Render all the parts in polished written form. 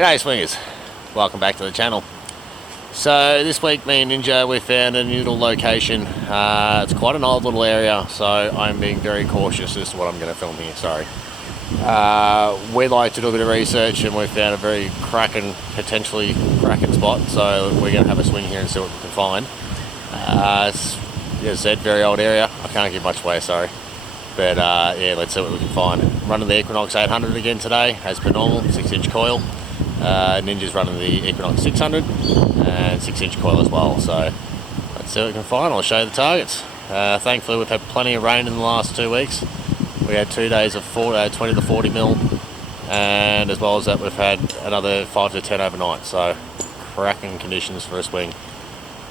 G'day swingers, welcome back to the channel. So this week me and Ninja, we found a new little location. It's quite an old little area, so I'm being very cautious as to what I'm going to film here, sorry. We like to do a bit of research and we found a very potentially cracking spot, so we're going to have a swing here and see what we can find. It's, as I said, very old area. I can't give much away, sorry. But yeah, let's see what we can find. I'm running the Equinox 800 again today, as per normal, 6-inch coil. Ninja's running the Equinox 600 and 6-inch coil as well, so let's see what we can find. I'll show you the targets. Thankfully we've had plenty of rain in the last 2 weeks. We had 2 days of 20 to 40 mil, and as well as that we've had another 5 to 10 overnight, so cracking conditions for a swing.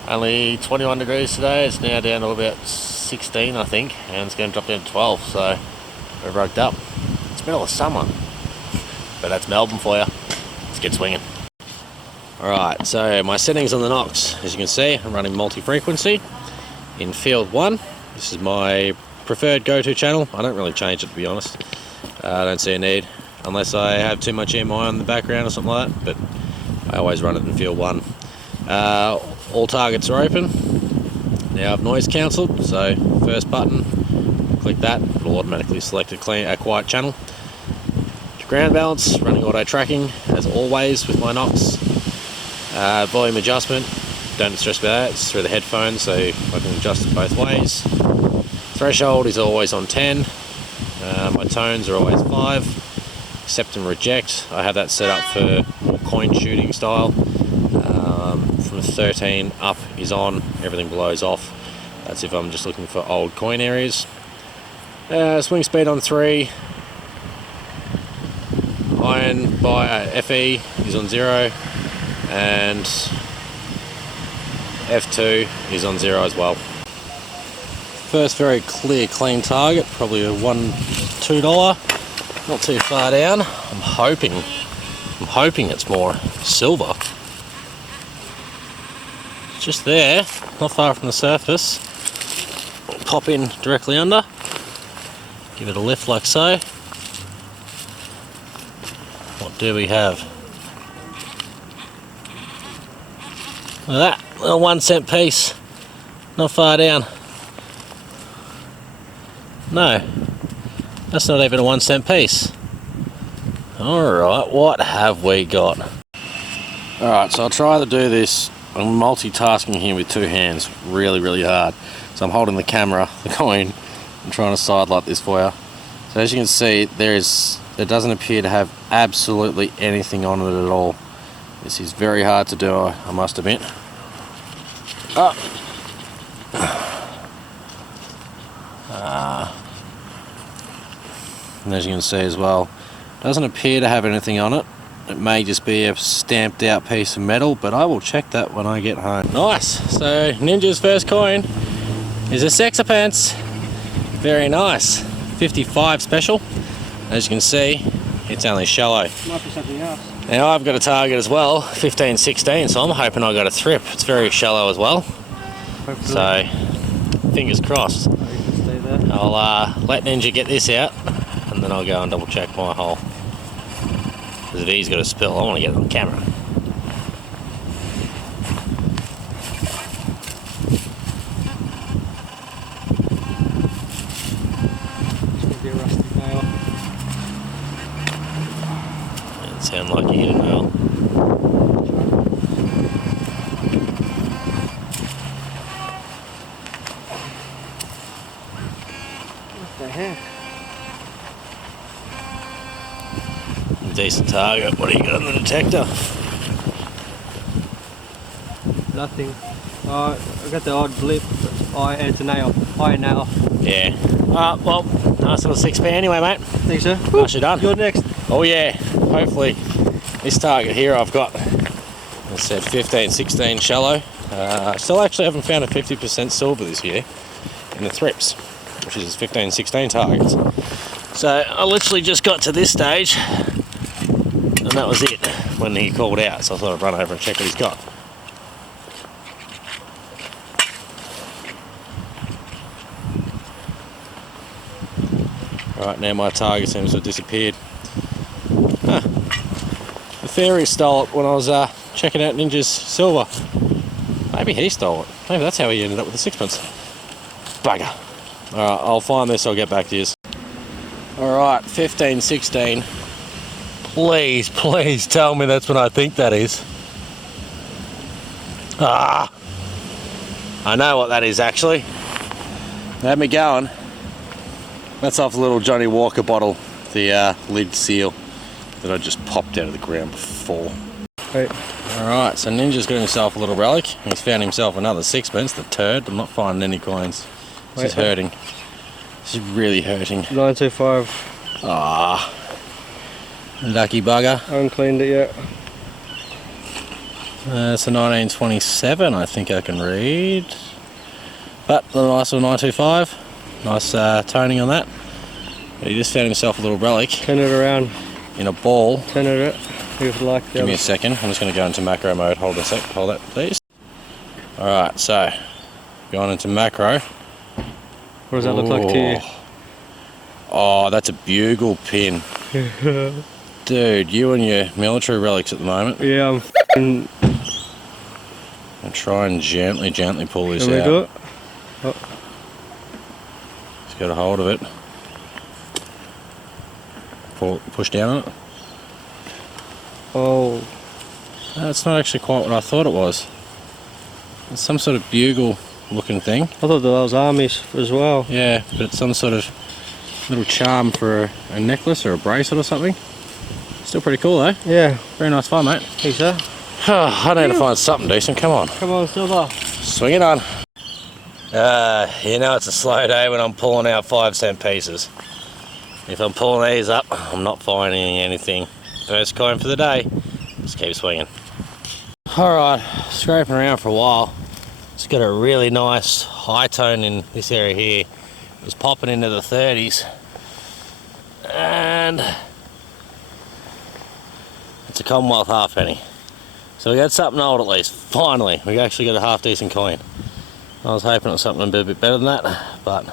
Only 21 degrees today, it's now down to about 16 I think, and it's going to drop down to 12, so we've rugged up. It's middle of summer, but that's Melbourne for you. Let's get swinging. Alright, so my settings on the Nox, as you can see, I'm running multi-frequency in field 1. This is my preferred go-to channel. I don't really change it, to be honest. I don't see a need, unless I have too much MI on the background or something like that, but I always run it in field 1. All targets are open. Now I've noise cancelled, so first button, click that, it'll automatically select a quiet channel. Ground balance, running auto tracking as always with my Nox. Volume adjustment, don't stress about that, it's through the headphones, so I can adjust it both ways. Threshold is always on 10. My tones are always 5. Accept and reject, I have that set up for more coin shooting style. From 13 up is on, everything below is off. That's if I'm just looking for old coin areas. Swing speed on 3. Iron by FE is on 0, and F2 is on 0 as well. First very clear, clean target, probably a $1-2, not too far down. I'm hoping it's more silver. Just there, not far from the surface. Pop in directly under, give it a lift like so. What do we have? Look at that, little 1 cent piece, not far down. No, that's not even a 1 cent piece. Alright, what have we got? Alright, so I'll try to do this. I'm multitasking here with 2 hands really hard. So I'm holding the camera, the coin, and trying to sidelight this for you. So as you can see, it doesn't appear to have absolutely anything on it at all. This is very hard to do, I must admit. And as you can see as well, doesn't appear to have anything on it. It may just be a stamped out piece of metal, but I will check that when I get home. Nice, so Ninja's first coin is a Sexapants. Very nice, 55 special. As you can see, it's only shallow. Might be something else. Now I've got a target as well, 15-16, so I'm hoping I got a thrip. It's very shallow as well. Hopefully. So, fingers crossed. Oh, you can stay there. I'll let Ninja get this out, and then I'll go and double check my hole. Because if he's got a spill, I want to get it on camera. Sound like you hit a nail. What the heck? Decent target. What do you got on the detector? Nothing. I got the odd blip. It's a nail. Iron nail. Yeah. Well, nice little 6p anyway, mate. Thanks, sir. Nicely done. You're next. Oh yeah. Hopefully this target here I've got, I said 15-16 shallow. Still actually haven't found a 50% silver this year in the thrips, which is 15-16 targets. So I literally just got to this stage and that was it when he called out, so I thought I'd run over and check what he's got. Right now my target seems to have disappeared. Huh. The Fairy stole it when I was checking out Ninja's silver. Maybe he stole it. Maybe that's how he ended up with the sixpence. Bugger. Alright, I'll find this, I'll get back to you. Alright, 15, 16. Please, please tell me that's what I think that is. Ah! I know what that is actually. Had me going. That's off the little Johnny Walker bottle, the lid seal that I just popped out of the ground before. Right. Alright, so Ninja's got himself a little relic. He's found himself another sixpence, the turd. I'm not finding any coins. This is hurting. This is really hurting. 925. Ah, lucky bugger. I haven't cleaned it yet. It's a 1927, I think I can read. But a nice little 925. Nice toning on that. But he just found himself a little relic. Turn it around. In a ball. Turn it. If you like. Give me a second. I'm just going to go into macro mode. Hold a sec. Hold that, please. Alright, so going into macro. What does that look like to you? Oh, that's a bugle pin. Dude, you and your military relics at the moment. Yeah, I'm f***ing... And try and gently pull this Can we out. do it? Oh. Just get a hold of it. Push down on it. Oh. That's not actually quite what I thought it was. It's some sort of bugle looking thing. I thought that was armies as well. Yeah, but it's some sort of little charm for a necklace or a bracelet or something. Still pretty cool though. Yeah. Very nice fun, mate. Thanks, sir. I need to find something decent. Come on. Come on, Silver. Swing it on. You know it's a slow day when I'm pulling out 5-cent pieces. If I'm pulling these up, I'm not finding anything. First coin for the day. Just keep swinging. Alright, scraping around for a while. It's got a really nice high tone in this area here. It's popping into the 30s. And it's a Commonwealth halfpenny. So we got something old at least. Finally, we actually got a half decent coin. I was hoping it was something a bit better than that, but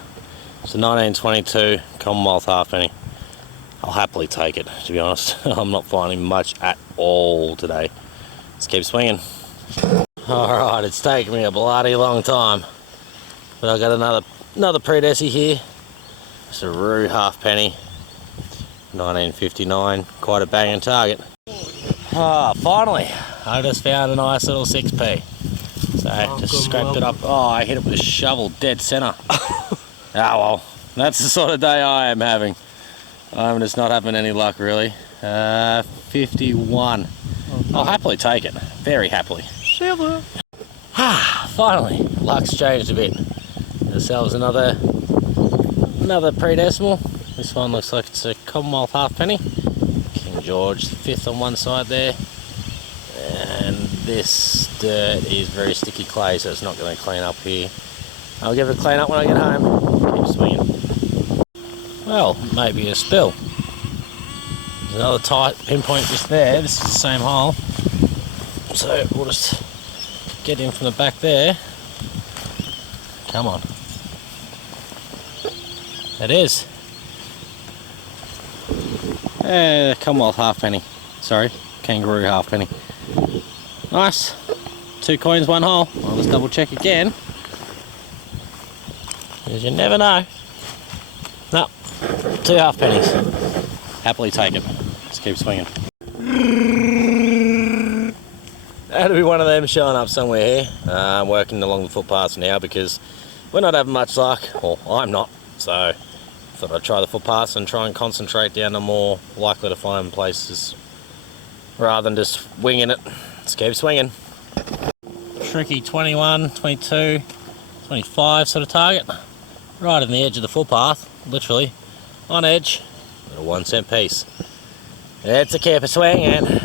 it's a 1922 Commonwealth halfpenny. I'll happily take it, to be honest. I'm not finding much at all today. Let's keep swinging. Alright, it's taken me a bloody long time, but I got another pre-desi here. It's a Roo halfpenny, 1959, quite a banging target. Ah, finally, I just found a nice little 6p. So just scraped it up. Oh, I hit it with a shovel dead center. Ah well, that's the sort of day I am having. I'm just not having any luck really. 51. I'll happily take it, very happily. Silver. Ah, finally, luck's changed a bit. Ourselves another pre-decimal. This one looks like it's a Commonwealth halfpenny. King George V on one side there. And this dirt is very sticky clay, so it's not going to clean up here. I'll give it a clean up when I get home. Keep swinging. Well, maybe a spill. There's another tight pinpoint just there. This is the same hole. So we'll just get in from the back there. Come on. It is. Commonwealth halfpenny. Sorry, kangaroo halfpenny. Nice. 2 coins, 1 hole. I'll just double check again. Because you never know. No, 2 halfpennies. Happily take it. Let's keep swinging. That'll be one of them showing up somewhere here. I'm working along the footpaths now because we're not having much luck. Well, I'm not. So thought I'd try the footpaths and try and concentrate down the more likely to find places rather than just winging it. Let's keep swinging. Tricky 21, 22, 25 sort of target. Right on the edge of the footpath, literally on edge. A 1-cent piece. It's a keeper swinging.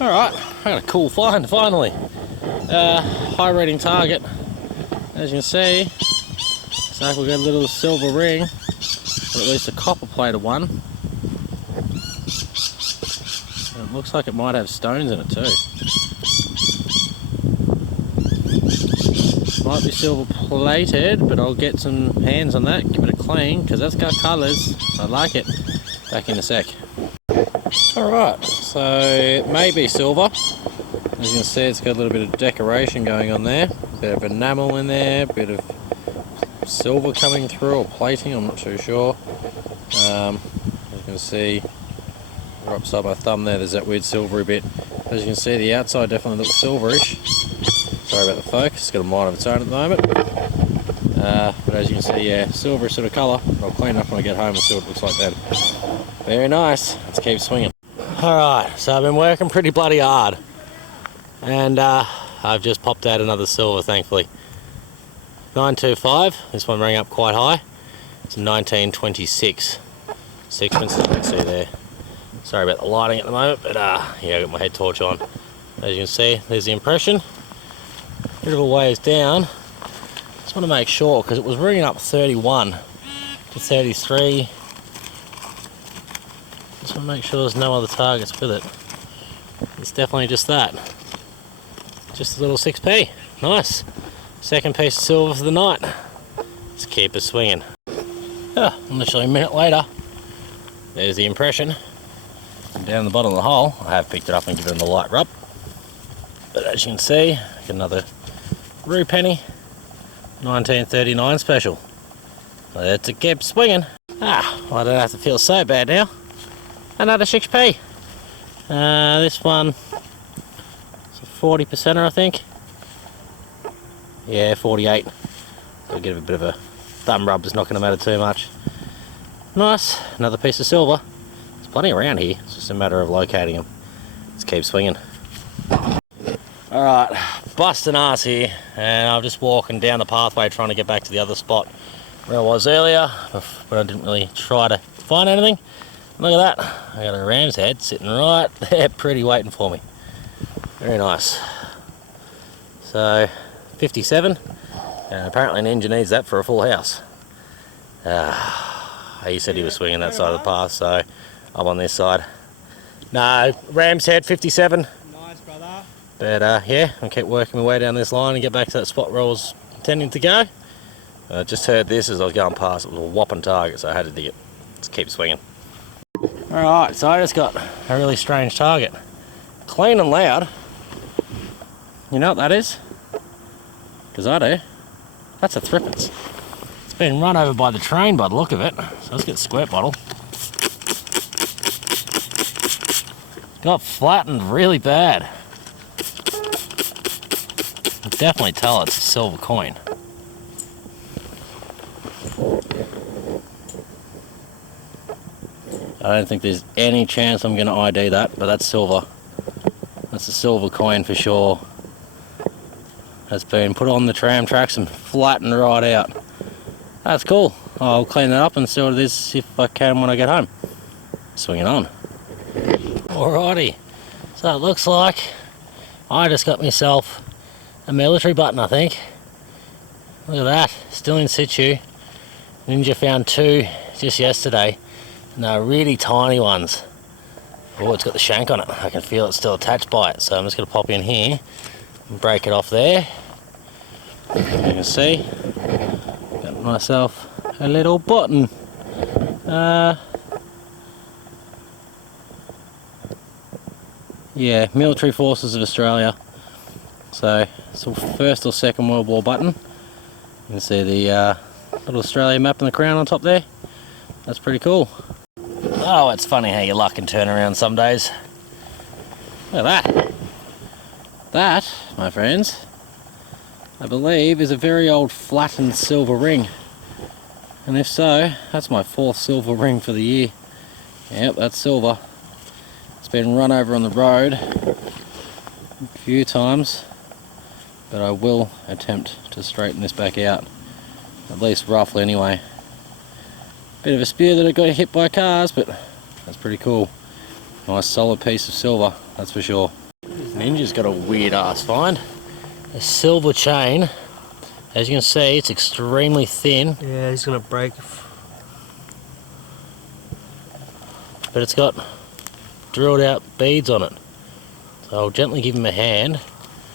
Alright, I got a cool find finally. High rating target. As you can see, looks like we've got a little silver ring, or at least a copper plated one. And it looks like it might have stones in it too. Might be silver plated, but I'll get some hands on that, give it a clean, because that's got colours. I like it. Back in a sec. Alright, so it may be silver. As you can see, it's got a little bit of decoration going on there. A bit of enamel in there, a bit of silver coming through, or plating, I'm not too sure. As you can see, right upside my thumb there's that weird silvery bit. As you can see, the outside definitely looks silverish. Sorry about the focus, it's got a mind of its own at the moment. But as you can see, yeah, silver sort of colour. I'll clean it up when I get home and see what it looks like then. Very nice, let's keep swinging. Alright, so I've been working pretty bloody hard. And I've just popped out another silver, thankfully. 925, this one rang up quite high. It's 1926 sixpence, as you can see there. Sorry about the lighting at the moment, but yeah, I got my head torch on. As you can see, there's the impression. Bit of a ways down. Just want to make sure, because it was ringing up 31 to 33. Just want to make sure there's no other targets with it. It's definitely just that. Just a little 6p. Nice. Second piece of silver for the night. Let's keep it swinging. Literally a minute later, there's the impression. And down the bottom of the hole, I have picked it up and given it a light rub. But as you can see, got another rue penny, 1939 special. Let's keep swinging. Well, I don't have to feel so bad now. Another 6p. This one, 40%er, I think. Yeah, 48. So I'll give it a bit of a thumb rub, it's not going to matter too much. Nice, another piece of silver. There's plenty around here, it's just a matter of locating them. Let's keep swinging. Alright, busting ass here, and I'm just walking down the pathway trying to get back to the other spot where I was earlier, but I didn't really try to find anything. Look at that, I got a ram's head sitting right there, pretty waiting for me. Very nice. So, 57, and apparently an engine needs that for a full house. He said he was swinging that side of the path, so I'm on this side. No, ram's head 57. Nice, brother. But yeah, I'll keep working my way down this line and get back to that spot where I was intending to go. I just heard this as I was going past. It was a whopping target, so I had to dig it. Let's keep swinging. Alright, so I just got a really strange target. Clean and loud. You know what that is? Because I do. That's a thrippets. It's been run over by the train by the look of it. So let's get the squirt bottle. Got flattened really bad. You can definitely tell it's a silver coin. I don't think there's any chance I'm going to ID that, but that's silver. That's a silver coin for sure. Has been put on the tram tracks and flattened right out. That's cool. I'll clean that up and see what it is if I can when I get home. Swing it on. Alrighty. So it looks like I just got myself a military button, I think. Look at that. Still in situ. Ninja found two just yesterday. And they're really tiny ones. Oh, it's got the shank on it. I can feel it's still attached by it. So I'm just going to pop in here and break it off there. You can see, got myself a little button. Yeah, Military Forces of Australia. So it's the First or Second World War button. You can see the little Australia map and the crown on top there. That's pretty cool. Oh, it's funny how your luck can turn around some days. Look at that. That, my friends, I believe is a very old flattened silver ring. And if so, that's my 4th silver ring for the year. Yep, that's silver. It's been run over on the road a few times, but I will attempt to straighten this back out. At least roughly anyway. Bit of a spear that it got hit by cars, but that's pretty cool. Nice solid piece of silver, that's for sure. Ninja's got a weird ass find. A silver chain. As you can see, it's extremely thin. Yeah, he's gonna break. But it's got drilled out beads on it. So I'll gently give him a hand.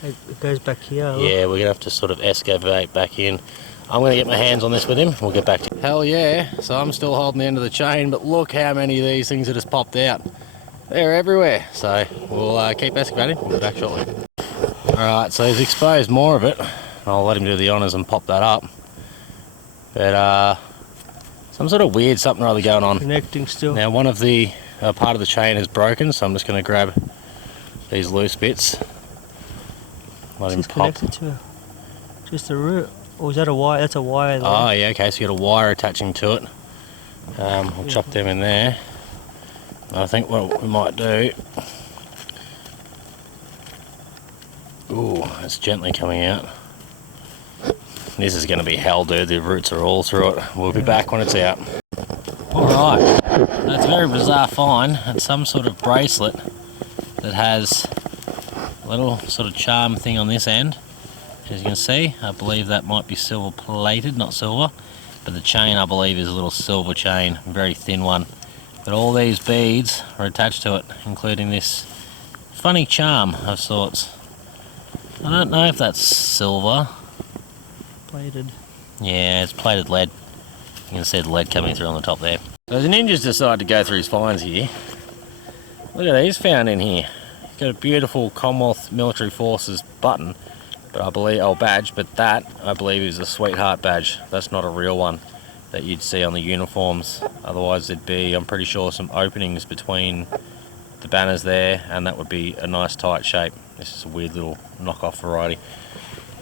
It goes back here. Look. Yeah, we're gonna have to sort of excavate back in. I'm gonna get my hands on this with him. We'll get back to. Hell yeah! So I'm still holding the end of the chain, but look how many of these things have just popped out. they're everywhere. So we'll keep excavating. We'll be back shortly. Alright, so he's exposed more of it. I'll let him do the honours and pop that up. But some sort of weird something or other going on. Connecting still. Now one of the part of the chain is broken, so I'm just going to grab these loose bits. Let him It's pop. connected to just a root. Or is that a wire? That's a wire there. Oh yeah, okay, so you got a wire attaching to it. We'll chop them in there. I think what we might do... Ooh, it's gently coming out. This is going to be hell, dude. The roots are all through it. We'll be back when it's out. Alright, that's a very bizarre find. It's some sort of bracelet that has a little sort of charm thing on this end. As you can see, I believe that might be silver plated, not silver. But the chain, I believe, is a little silver chain, a very thin one. But all these beads are attached to it, including this funny charm of sorts. I don't know if that's silver. Plated. Yeah, it's plated lead. You can see the lead coming through on the top there. So the ninja's decided to go through his finds here. Look at these found in here. He's got a beautiful Commonwealth Military Forces button, but I believe, oh, badge, but that I believe is a sweetheart badge. That's not a real one that you'd see on the uniforms. Otherwise there'd be, I'm pretty sure, some openings between the banners there, and that would be a nice tight shape. This is a weird little knockoff variety.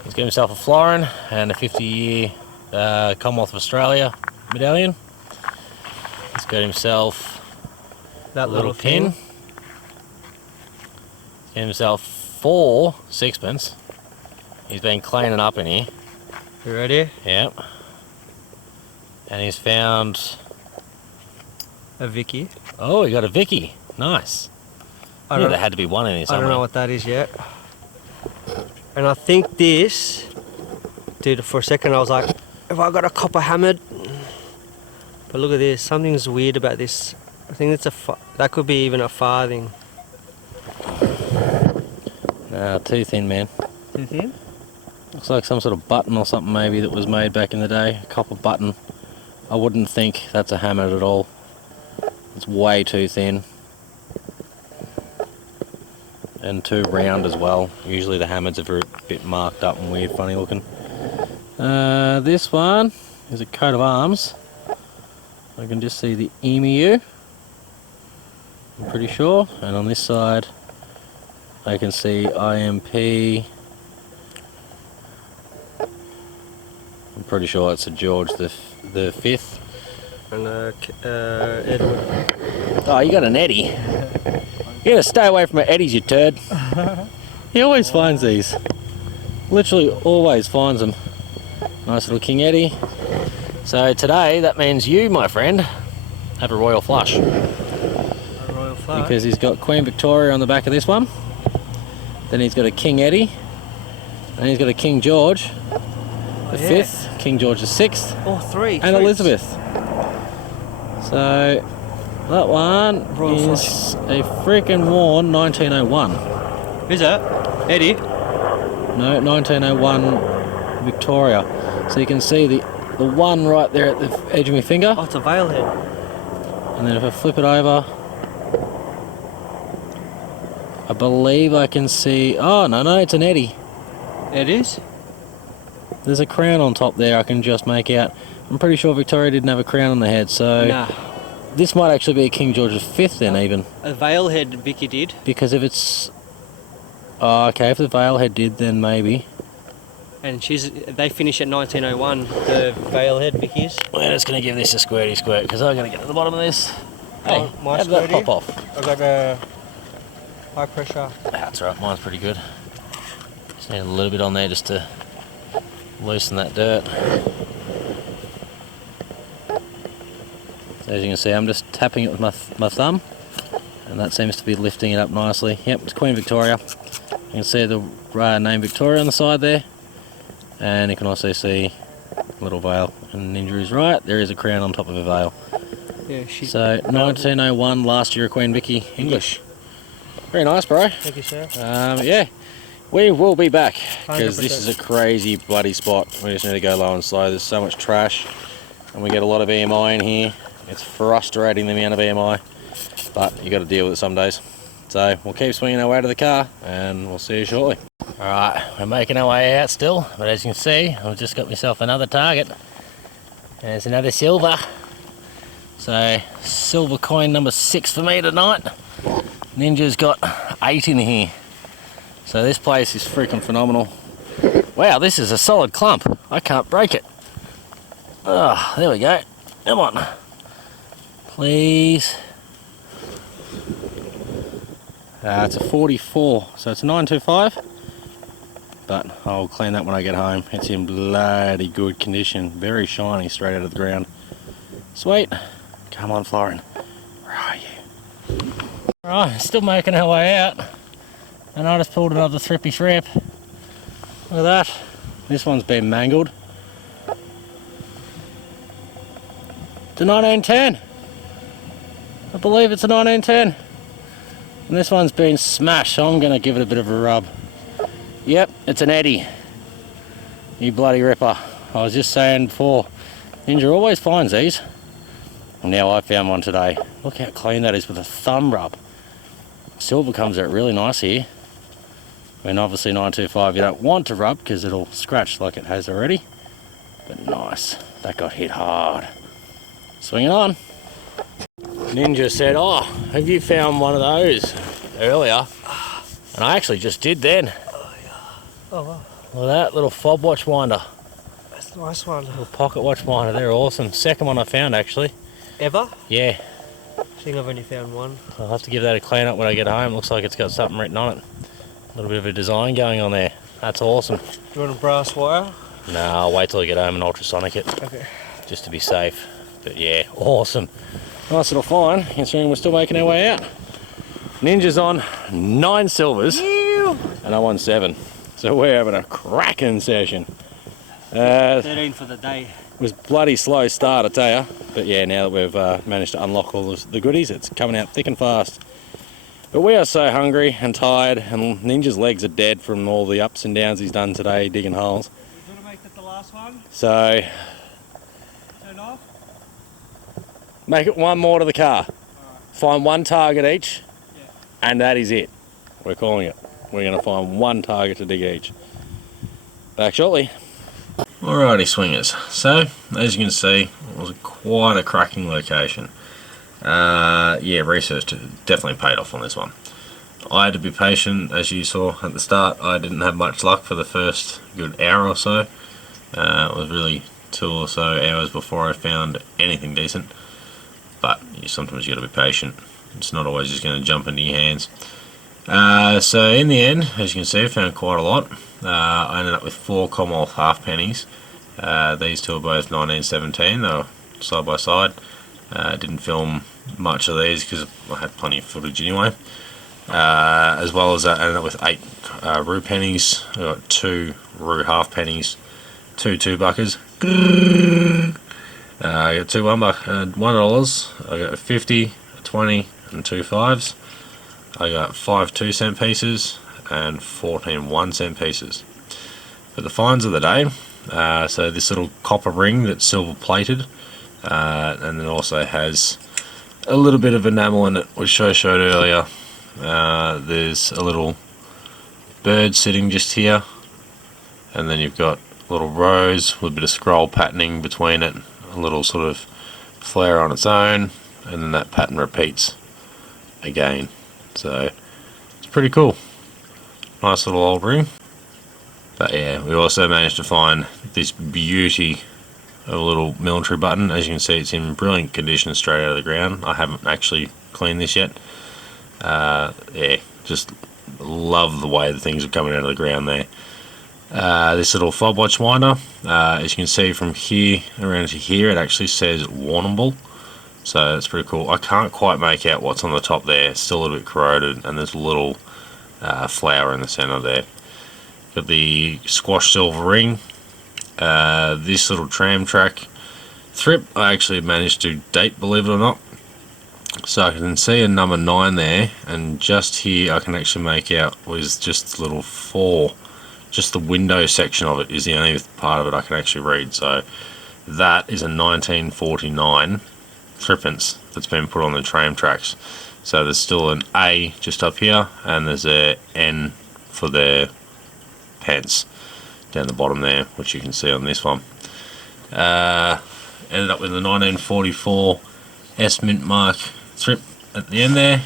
He's got himself a florin and a 50-year Commonwealth of Australia medallion. He's got himself That a little thing. pin. He's got himself 4 sixpence. He's been cleaning up in here. You ready? Yep. And he's found... A Vicky. Oh, he got a Vicky. Nice. I Yeah, don't, there had to be one in here I somewhere. don't know what that is yet. And I think this, dude, for a second I was like, have I got a copper hammered? But look at this, something's weird about this. I think it's that could be even a farthing. No, too thin, man. Too thin? Looks like some sort of button or something maybe that was made back in the day. A copper button. I wouldn't think that's a hammered at all. It's way too thin. And too round as well. Usually the hammers are a bit marked up and weird, funny looking. This one is a coat of arms. I can just see the emu, I'm pretty sure. And on this side I can see IMP. I'm pretty sure it's a George the 5th. And Edward. Oh, you got an Eddie. You gotta stay away from my Eddies, you turd. He always finds these. Literally always finds them. Nice little King Eddie. So today, that means you, my friend, have a royal flush. A royal flush. Because he's got Queen Victoria on the back of this one. Then he's got a King Eddie. And he's got a King George the 5th, King George the 6th. Oh, 3. And Elizabeth. So that one Royal is a freaking worn 1901. Who's that? Eddie? No, 1901 Victoria. So you can see the one right there at the edge of my finger. Oh, it's a veil head. And then if I flip it over, I believe I can see... Oh, no, it's an Eddie. It is? There's a crown on top there I can just make out. I'm pretty sure Victoria didn't have a crown on the head, so... Nah. This might actually be a King George V then, even. A veil head Vicky did. Because if it's... Oh, okay, if the veil head did, then maybe. And they finish at 1901, the veil head Vicky's. We're just going to give this a squirty squirt, because I'm going to get to the bottom of this. Hey, my how did that squirty? pop off? I got a high pressure. That's right, mine's pretty good. Just need a little bit on there just to loosen that dirt. So as you can see, I'm just tapping it with my thumb, and that seems to be lifting it up nicely. Yep, it's Queen Victoria. You can see the name Victoria on the side there, and you can also see a little veil. And Ninja is right, there is a crown on top of a veil. Yeah, So 1901, last year of Queen Vicky, English. Very nice, bro. Thank you, sir. Yeah, we will be back, because 100%. this is a crazy bloody spot. We just need to go low and slow. There's so much trash, and we get a lot of EMI in here. It's frustrating, the amount of EMI. but you got to deal with it some days. So we'll keep swinging our way to the car and we'll see you shortly. Alright, we're making our way out still, but as you can see, I've just got myself another target. There's another silver. So silver coin number 6 for me tonight. Ninja's got 8 in here. So this place is freaking phenomenal. Wow, this is a solid clump. I can't break it. Oh, there we go. Come on. Please. It's a 44, so it's a 925. But I'll clean that when I get home. It's in bloody good condition. Very shiny, straight out of the ground. Sweet. Come on, Florin. Where are you? Alright, still making our way out. And I just pulled another thrippy thrip. Look at that. This one's been mangled. It's a 1910. I believe it's a 1910. And this one's been smashed, so I'm going to give it a bit of a rub. Yep, it's an Eddie. You bloody ripper. I was just saying before, Ninja always finds these. And now I found one today. Look how clean that is with a thumb rub. Silver comes out really nice here. I mean, obviously 925 you don't want to rub because it'll scratch like it has already. But nice. That got hit hard. Swing it on. Ninja said, oh, have you found one of those earlier? And I actually just did then. Oh, yeah. Oh, wow. Look at that little fob watch winder. That's a nice one. Little pocket watch winder, they're awesome. Second one I found actually. Ever? Yeah. I think I've only found one. I'll have to give that a clean up when I get home. Looks like it's got something written on it. A little bit of a design going on there. That's awesome. Do you want a brass wire? No, I'll wait till I get home and ultrasonic it. Okay. Just to be safe. But yeah, awesome. Nice little find, considering we're still making our way out. Ninja's on 9 silvers. Ew. And I won 7. So we're having a cracking session. 13 for the day. It was bloody slow start, I tell you. But yeah, now that we've managed to unlock all the goodies, it's coming out thick and fast. But we are so hungry and tired, and Ninja's legs are dead from all the ups and downs he's done today digging holes. Do you want to make that the last one? So, Turn off? make it one more to the car. Find one target each, and that is it. We're calling it. We're going to find one target to dig each. Back shortly. Alrighty, swingers. So, as you can see, it was quite a cracking location. Yeah, research definitely paid off on this one. I had to be patient, as you saw at the start. I didn't have much luck for the first good hour or so. It was really 2 or so hours before I found anything decent. But sometimes you got to be patient. It's not always just going to jump into your hands. So in the end, as you can see, I found quite a lot. I ended up with 4 Commonwealth halfpennies. These two are both 1917. They were side by side. Didn't film much of these because I had plenty of footage anyway. As well as that, I ended up with 8 Roo pennies. I got 2 Roo halfpennies, 2 2-buckers. I got 2 $1. I got a 50, a 20, and 2 5s. I got 5 2-cent pieces and 14 1-cent pieces. But the finds of the day, so this little copper ring that's silver plated, and then also has a little bit of enamel in it, which I showed earlier. There's a little bird sitting just here, and then you've got a little rose with a bit of scroll patterning between it, a little sort of flower on its own, and then that pattern repeats again. So it's pretty cool. Nice little old ring. But yeah, we also managed to find this beauty of a little military button. As you can see, it's in brilliant condition straight out of the ground. I haven't actually cleaned this yet. Yeah, just love the way the things are coming out of the ground there. This little fob watch winder, as you can see from here around to here, it actually says warnable. So that's pretty cool. I can't quite make out what's on the top there. It's still a little bit corroded, and there's a little flower in the center there. Got the squash silver ring. This little tram track thrip I actually managed to date, believe it or not. So I can see a number 9 there, and just here I can actually make out was just a little 4. Just the window section of it is the only part of it I can actually read. So that is a 1949 thrippence that's been put on the tram tracks. So there's still an A just up here, and there's a N for their pence down the bottom there, which you can see on this one. Ended up with a 1944 S mint mark thrip at the end there,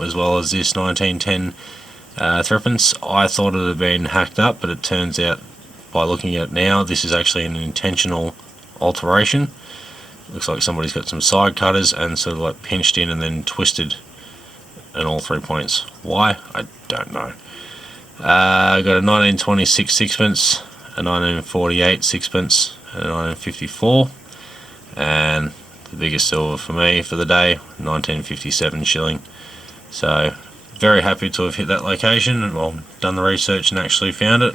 as well as this 1910 threepence. I thought it had been hacked up, but it turns out, by looking at it now, this is actually an intentional alteration. Looks like somebody's got some side cutters and sort of like pinched in and then twisted in all 3 points. Why? I don't know. I got a 1926 sixpence, a 1948 sixpence, and a 1954, and the biggest silver for me for the day, 1957 shilling. So very happy to have hit that location and, well, done the research and actually found it.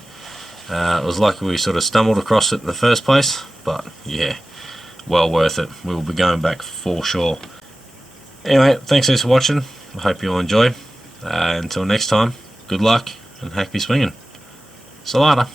It was lucky we sort of stumbled across it in the first place, but yeah, well worth it. We will be going back for sure. Anyway, thanks for watching. I hope you all enjoy. Until next time, good luck and happy swinging. See you later.